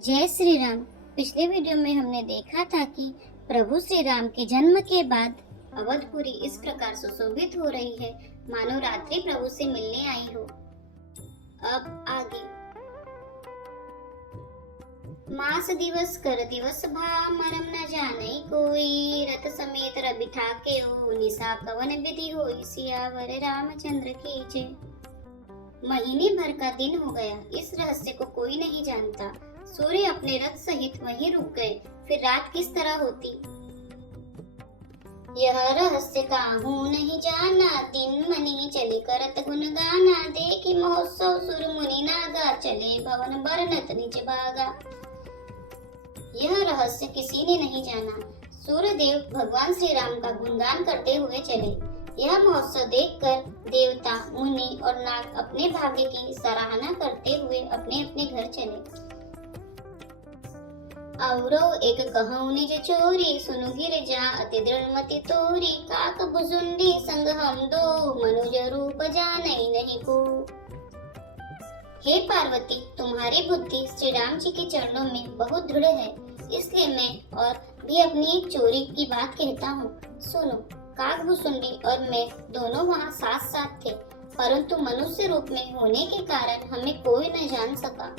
जय श्री राम। पिछले वीडियो में हमने देखा था कि प्रभु श्री राम के जन्म के बाद अवधपुरी इस प्रकार सुशोभित हो रही है मानो रात्रि प्रभु से मिलने आई हो। अब आगे मास दिवस कर दिवस भा मरम न जाने कोई रथ समेत रवि ठाके निशा कवन विधि होई सियावर रामचंद्र की जय। महीने भर का दिन हो गया, इस रहस्य को कोई नहीं जानता। सूर्य अपने रथ सहित वहीं रुक गए, फिर रात किस तरह होती यह रहस्य काहू नहीं जाना। दिन मनी चले करत गुण गाना, देखी महोत्सव सुर मुनि नागा, चले भवन बरनत निज भागा। यह रहस्य किसी ने नहीं जाना। सूर्यदेव भगवान श्री राम का गुणगान करते हुए चले। यह महोत्सव देखकर देवता, मुनि और नाग अपने भाग्य की सराहना करते हुए अपने अपने घर चले। औरो एक कहूँ निज चोरी, सुनु गिर जा अति दृढ़मति तोरी। काक भुजुंडी संग हम दो, मनुज रूप जाने नहीं को। हे पार्वती, तुम्हारी बुद्धि श्री राम जी के चरणों में बहुत दृढ़ है, इसलिए मैं और भी अपनी एक चोरी की बात कहता हूँ। सुनो, काकभुसुंडी और मैं दोनों वहाँ साथ साथ थे, परंतु मनुष्य रूप में होने के कारण हमें कोई न जान सका।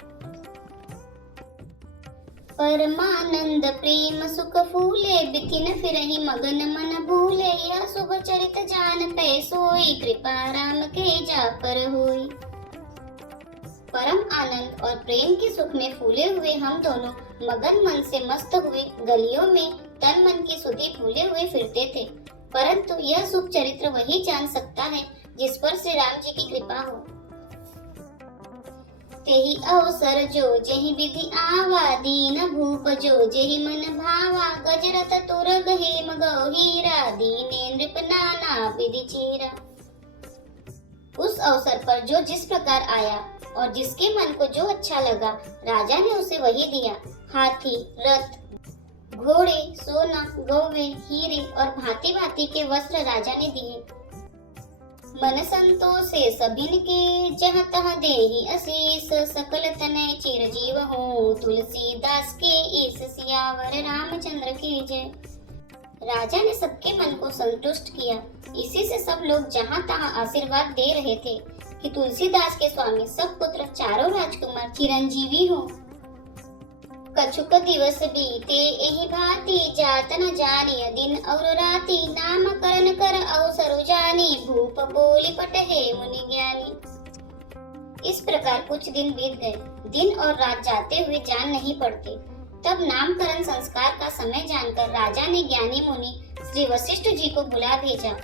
परमानंद प्रेम सुख फूले, बिथिन फिरहि मगन मन भूले। यह शुभ चरित जान पै सोई, कृपा राम के जा पर होई। परम आनंद और प्रेम के सुख में फूले हुए हम दोनों मगन मन से मस्त हुए गलियों में तन मन की सुधि फूले हुए फिरते थे, परंतु यह शुभ चरित्र वही जान सकता है जिस पर श्री राम जी की कृपा हो। तेहि अवसर जो जेहि विधि आवा, दीन भूप जो जेहि मन भावा। गजरथ तुरग हेम गौहीरा, दीने नृप नाना विधि चीरा। उस अवसर पर जो जिस प्रकार आया और जिसके मन को जो अच्छा लगा, राजा ने उसे वही दिया। हाथी, रथ, घोड़े, सोना, गौवे, हीरे और भांति भांति के वस्त्र राजा ने दिए। मन संतोषे सभिन के, जहाँ तहाँ देहि असीस। सकल तनय चिरजीव हो, तुलसीदास के ईस। सियावर रामचंद्र की जय। राजा ने सबके मन को संतुष्ट किया, इसी से सब लोग जहाँ तहाँ आशीर्वाद दे रहे थे कि तुलसीदास के स्वामी सब पुत्र चारों राजकुमार चिरंजीवी हो। कछुक दिवस बीते एहि भांति, जात न जानिय दिन और राति। नामकरण कर अवसर जानी, भूप बोली पटहे मुनि ज्ञानी। इस प्रकार कुछ दिन बीत गए, दिन और रात जाते हुए जान नहीं पड़ते। तब नामकरण संस्कार का समय जानकर राजा ने ज्ञानी मुनि श्री वशिष्ठ जी को बुला भेजा।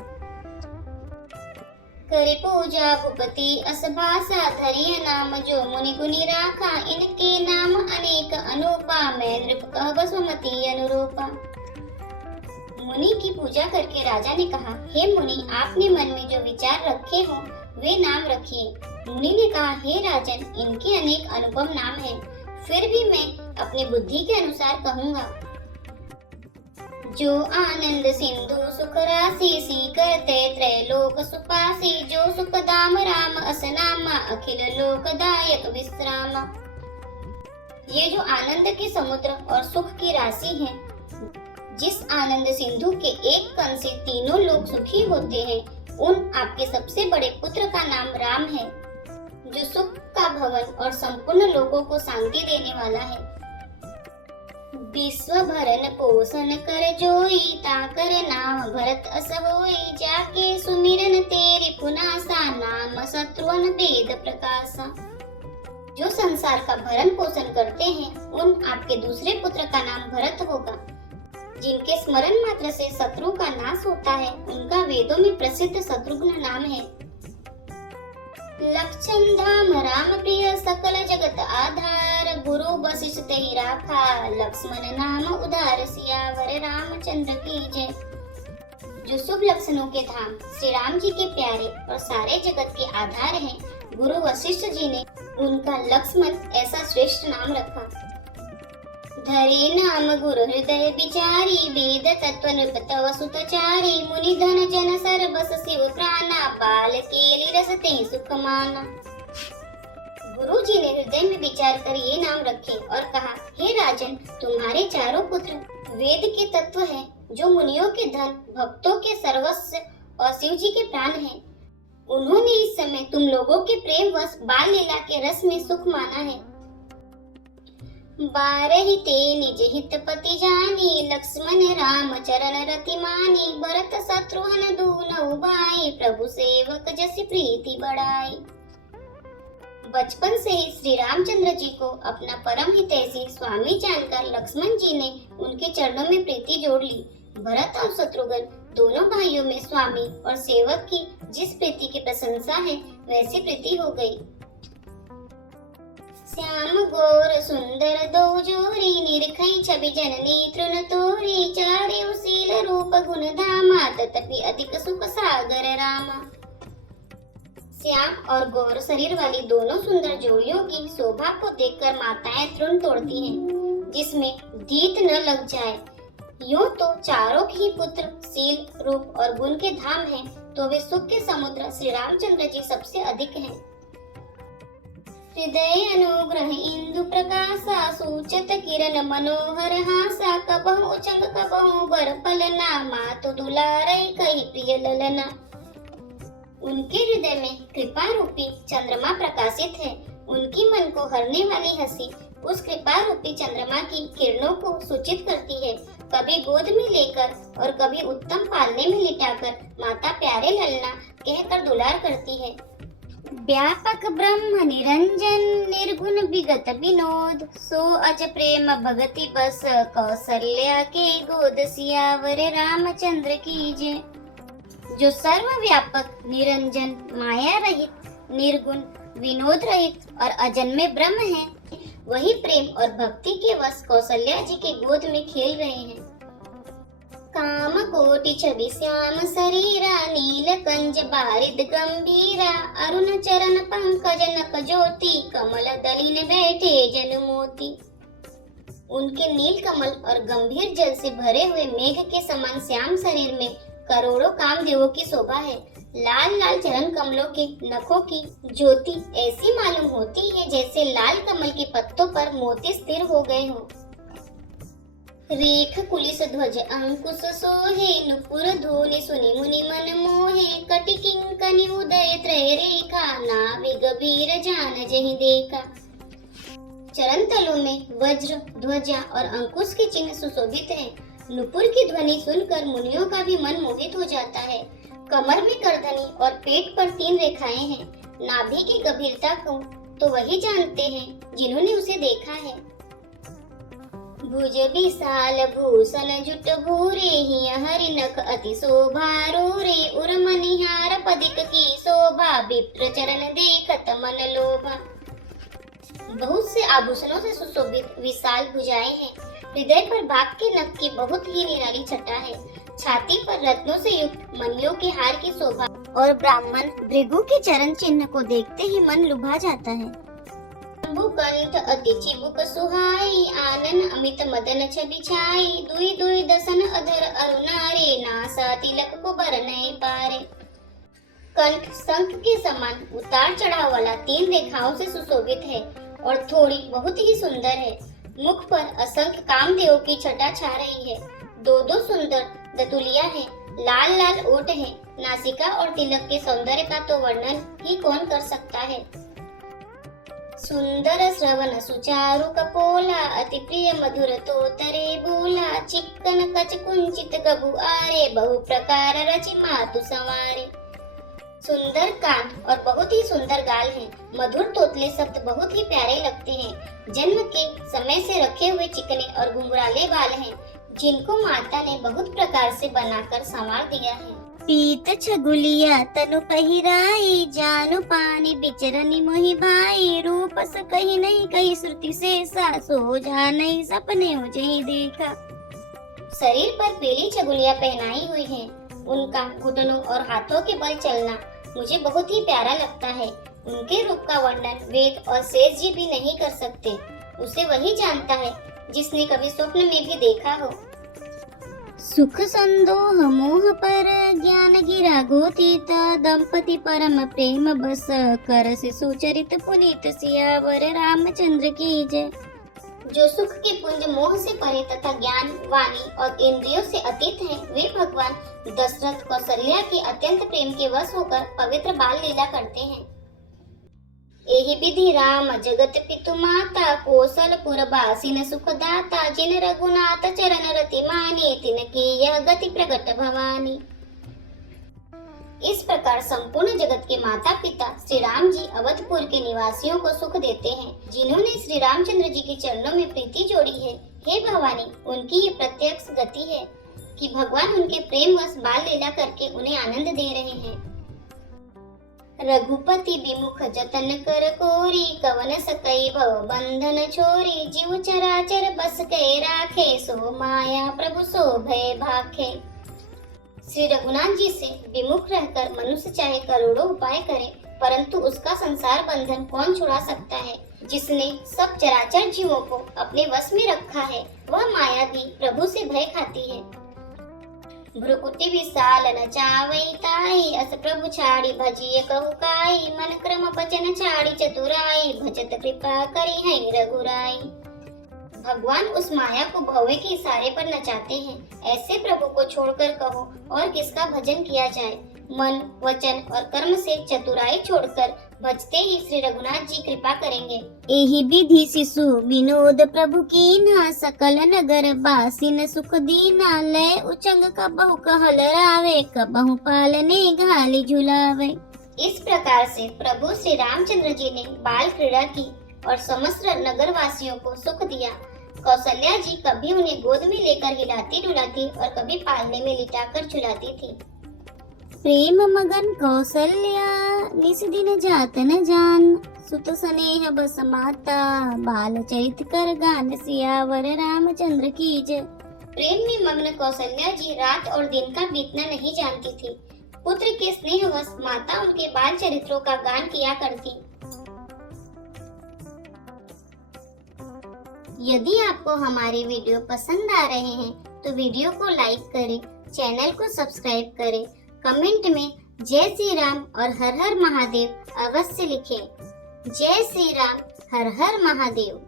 करे पूजा भूपति अस भाषा, धरिय नाम जो मुनि गुनि राखा। इनके नाम अनेक अनूपा, मैं नृप कह बसुमति अनुरूपा। मुनि की पूजा करके राजा ने कहा, हे मुनि, आपने मन में जो विचार रखे हो वे नाम रखिए। मुनि ने कहा, हे राजन, इनके अनेक अनुपम नाम हैं, फिर भी मैं अपनी बुद्धि के अनुसार कहूँगा। जो आनंद सिंधु सुख राशि, सी करते त्रैलोक सुपासी। जो सुख दाम राम असनामा, अखिल लोकदायक विश्रामा। ये जो आनंद के समुद्र और सुख की राशि है, जिस आनंद सिंधु के एक कण से तीनों लोग सुखी होते हैं, उन आपके सबसे बड़े पुत्र का नाम राम है, जो सुख का भवन और संपूर्ण लोगों को शांति देने वाला है। विश्व भरन पोषण कर जोई, ताकर नाम भरत अस होई। जाके सुमिरन तेरी पुनासा, नाम शत्रुन वेद प्रकाशा। जो संसार का भरण पोषण करते हैं, उन आपके दूसरे पुत्र का नाम भरत होगा। जिनके स्मरण मात्र से शत्रु का नाश होता है, उनका वेदों में प्रसिद्ध शत्रुघ्न नाम है। लक्षण धाम राम प्रिय, सकल जगत आधार। गुरु वशिष्ठ तेहि राखा, लक्ष्मण नाम उधार। सियावर रामचंद्र की जय। जो शुभ लक्षणों के धाम श्री राम जी के प्यारे और सारे जगत के आधार हैं, गुरु वशिष्ठ जी ने उनका लक्ष्मण ऐसा श्रेष्ठ नाम रखा। धरे नाम गुरु हृदय विचारी, वेद तत्व नृप तव सुतचारी। मुनि धन जन सर्वस शिव प्राणा, बाल केली रसते सुख माना। गुरुजी ने हृदय में विचार कर ये नाम रखे और कहा, हे राजन, तुम्हारे चारों पुत्र वेद के तत्व हैं, जो मुनियों के धन, भक्तों के सर्वस्व और शिव जी के प्राण हैं। उन्होंने इस समय तुम लोगों के प्रेम वश बाल लीला के रस में सुख माना है। बारहि ते निज हित पति जानी, लक्ष्मण राम चरण रति मानी, भरत शत्रुघ्न दूनौ भाई, प्रभु सेवक जस प्रीति बढ़ाई। बचपन से ही श्री रामचंद्र जी को अपना परम हितैषी स्वामी जानकर लक्ष्मण जी ने उनके चरणों में प्रीति जोड़ ली। भरत और शत्रुघ्न दोनों भाइयों में स्वामी और सेवक की जिस प्रीति की प्रशंसा है, वैसी प्रीति हो गई। श्याम गौर सुंदर दो जोरी, निरखई छवि जननी तृण तोरी, चारे शील रूप गुण धामा, तथापि अधिक सुख सागर रामा। श्याम और गौर शरीर वाली दोनों सुंदर जोड़ियों की शोभा को देखकर माताएं तृण तोड़ती हैं, जिसमें दीत न लग जाए। यूं तो चारों ही पुत्र शील, रूप और गुण के धाम हैं, तो वे सुख के समुद्र श्री रामचंद्र जी सबसे अधिक हैं। हृदय अनुग्रह इंदु प्रकाशा, सूचत किरण मनोहर हासा, कबहु उचंग कबहु बर पलना, मातु दुलारई कही प्रिय ललना। उनके हृदय में कृपा रूपी चंद्रमा प्रकाशित है। उनकी मन को हरने वाली हंसी उस कृपा रूपी चंद्रमा की किरणों को सूचित करती है। कभी गोद में लेकर और कभी उत्तम पालने में लिटाकर माता प्यारे ललना कहकर दुलार करती है। व्यापक ब्रह्म निरंजन, निर्गुण विगत विनोद, सो अज प्रेम भगति बस, कौशल्या के गोद सियावर रामचंद्र की जय। जो सर्वव्यापक, निरंजन, माया रहित, निर्गुण, विनोद रहित और अजन्मे ब्रह्म है, वही प्रेम और भक्ति के वश कौशल्या जी के गोद में खेल रहे हैं। काम कोटि छवि श्याम शरीरा, नील कंज बारिद गंभीरा, अरुण चरण पंकज नक ज्योति, कमल दलिन बैठे जन मोती। उनके नील कमल और गंभीर जल से भरे हुए मेघ के समान श्याम शरीर में करोड़ों कामदेवों की शोभा है। लाल लाल चरण कमलों के नखों की ज्योति ऐसी मालूम होती है जैसे लाल कमल के पत्तों पर मोती स्थिर हो गए हों। रेख कुलिस ध्वज अंकुश सोहे, नुपुर धूनि सुनि मुनि मन मोहे, कटि किंकनि उदय त्रय रेखा, नाभि गभीर जान जहि देखा। चरण तलों में वज्र, ध्वजा और अंकुश के चिन्ह सुशोभित हैं। नुपुर की ध्वनि सुनकर मुनियों का भी मन मोहित हो जाता है। कमर में करधनी और पेट पर 3 रेखाएं हैं। नाभि की गंभीरता को तो वही जानते हैं जिन्होंने उसे देखा है। भुज विशाल भूषण जुट भूरे, हिय हरि नख अति शोभा रूरे, उर मनिहार पदिक की शोभा, विप्र चरण देखत मन लोभा। बहुत से आभूषणों से सुशोभित विशाल भुजाएं हैं। हृदय पर बाघ के नख की बहुत ही निराली छटा है। छाती पर रत्नों से युक्त मणियों के हार की शोभा और ब्राह्मण भृगु के चरण चिन्ह को देखते ही मन लुभा जाता है। कंठ अति चिबुक सुहाई, आनन अमित मदन छवि छाई, दुई दुई दसन अधर अरुणारे, नासा तिलक को बरनए पारे। कंठ शंख के समान उतार चढ़ाव वाला 3 रेखाओं से सुशोभित है और थोड़ी बहुत ही सुंदर है। मुख पर असंख्य कामदेव की छटा छा रही है। 2 सुंदर दतुलिया है, लाल लाल ओठ है। नासिका और तिलक के सौंदर्य का तो वर्णन ही कौन कर सकता है। सुंदर श्रवण सुचारु कपोला, अति प्रिय मधुर तोतरे बोला, चिक्कन कच कुंचित गबु आरे, बहु प्रकार रचि मातु संवारे। सुंदर कान और बहुत ही सुंदर गाल हैं। मधुर तोतले शब्द बहुत ही प्यारे लगते हैं। जन्म के समय से रखे हुए चिकने और घुंघराले बाल हैं, जिनको माता ने बहुत प्रकार से बनाकर संवार दिया है। पीत छगुलिया तनु पहिराई, जानु पानी बिचरनी मोहि भाई, रूप स कही नहीं कही श्रुति से सा, सोझा नहीं सपने हो जही देखा। शरीर पर पीली छगुलिया पहनाई हुई है। उनका घुटनों और हाथों के बल चलना मुझे बहुत ही प्यारा लगता है। उनके रूप का वर्णन वेद और शेष जी भी नहीं कर सकते। उसे वही जानता है जिसने कभी स्वप्न में भी देखा हो। सुख संदोह मोह पर ज्ञान गिरा गोतीत, दंपति परम प्रेम बस, कर से सुचरित पुनीत, सियावर रामचंद्र की जय। जो सुख के पुंज मोह से परे तथा ज्ञान वाणी और इंद्रियों से अतीत हैं, वे भगवान दशरथ कौशल्या के अत्यंत प्रेम के वश होकर पवित्र बाल लीला करते हैं। एहि विधि राम जगत पितु माता, कौशलपुर बासिन सुखदाता, जिन रघुनाथ चरण रति माने, तिनकी यह गति प्रगट भवानी। इस प्रकार संपूर्ण जगत के माता पिता श्री राम जी अवधपुर के निवासियों को सुख देते हैं, जिन्होंने श्री रामचंद्र जी के चरणों में प्रीति जोड़ी है। हे भवानी, उनकी ये प्रत्यक्ष गति है कि भगवान उनके प्रेम वश बाल लीला करके उन्हें आनंद दे रहे हैं। रघुपति विमुख जतन कर कोरी, कवन सकई भव बंधन छोरी, जीव चराचर बस के राखे, सो माया प्रभु सो भय भाखे। श्री रघुनाथ जी से विमुख रहकर मनुष्य चाहे करोड़ों उपाय करे, परंतु उसका संसार बंधन कौन छुड़ा सकता है। जिसने सब चराचर जीवों को अपने वश में रखा है, वह माया भी प्रभु से भय खाती है। भ्रुकुटि विशाल न चावई ताई, अस प्रभु छाड़ी भजिए कहु काई, मन क्रम बचन छाड़ी चतुराई, भजत कृपा करी है रघुराई। भगवान उस माया को भौवे के इशारे पर नचाते हैं। ऐसे प्रभु को छोड़कर कहो और किसका भजन किया जाए। मन वचन और कर्म से चतुराई छोड़कर भजते ही श्री रघुनाथ जी कृपा करेंगे। एहि विधि शिशु विनोद प्रभु कीन्हा, सकल नगर बासिन सुख दीना, लय उचंग कबहु कहल रावे, कबहु पालने घाली झुलावे। इस प्रकार से प्रभु श्री रामचंद्र जी ने बाल क्रीड़ा की और समस्त नगर वासियों को सुख दिया। कौशल्या जी कभी उन्हें गोद में लेकर हिलाती डुलाती और कभी पालने में लिटाकर झुलाती थी। प्रेम मगन कौशल्या निस दिन जात न जान, सुत स्नेह बस माता, बाल चरित कर गान, सियावर रामचंद्र की जय। प्रेम में मग्न कौशल्या जी रात और दिन का बीतना नहीं जानती थी। पुत्र के स्नेहवश माता उनके बाल चरित्रों का गान किया करती। यदि आपको हमारे वीडियो पसंद आ रहे हैं तो वीडियो को लाइक करें, चैनल को सब्सक्राइब करें, कमेंट में जय श्री राम और हर हर महादेव अवश्य लिखें। जय श्री राम, हर हर महादेव।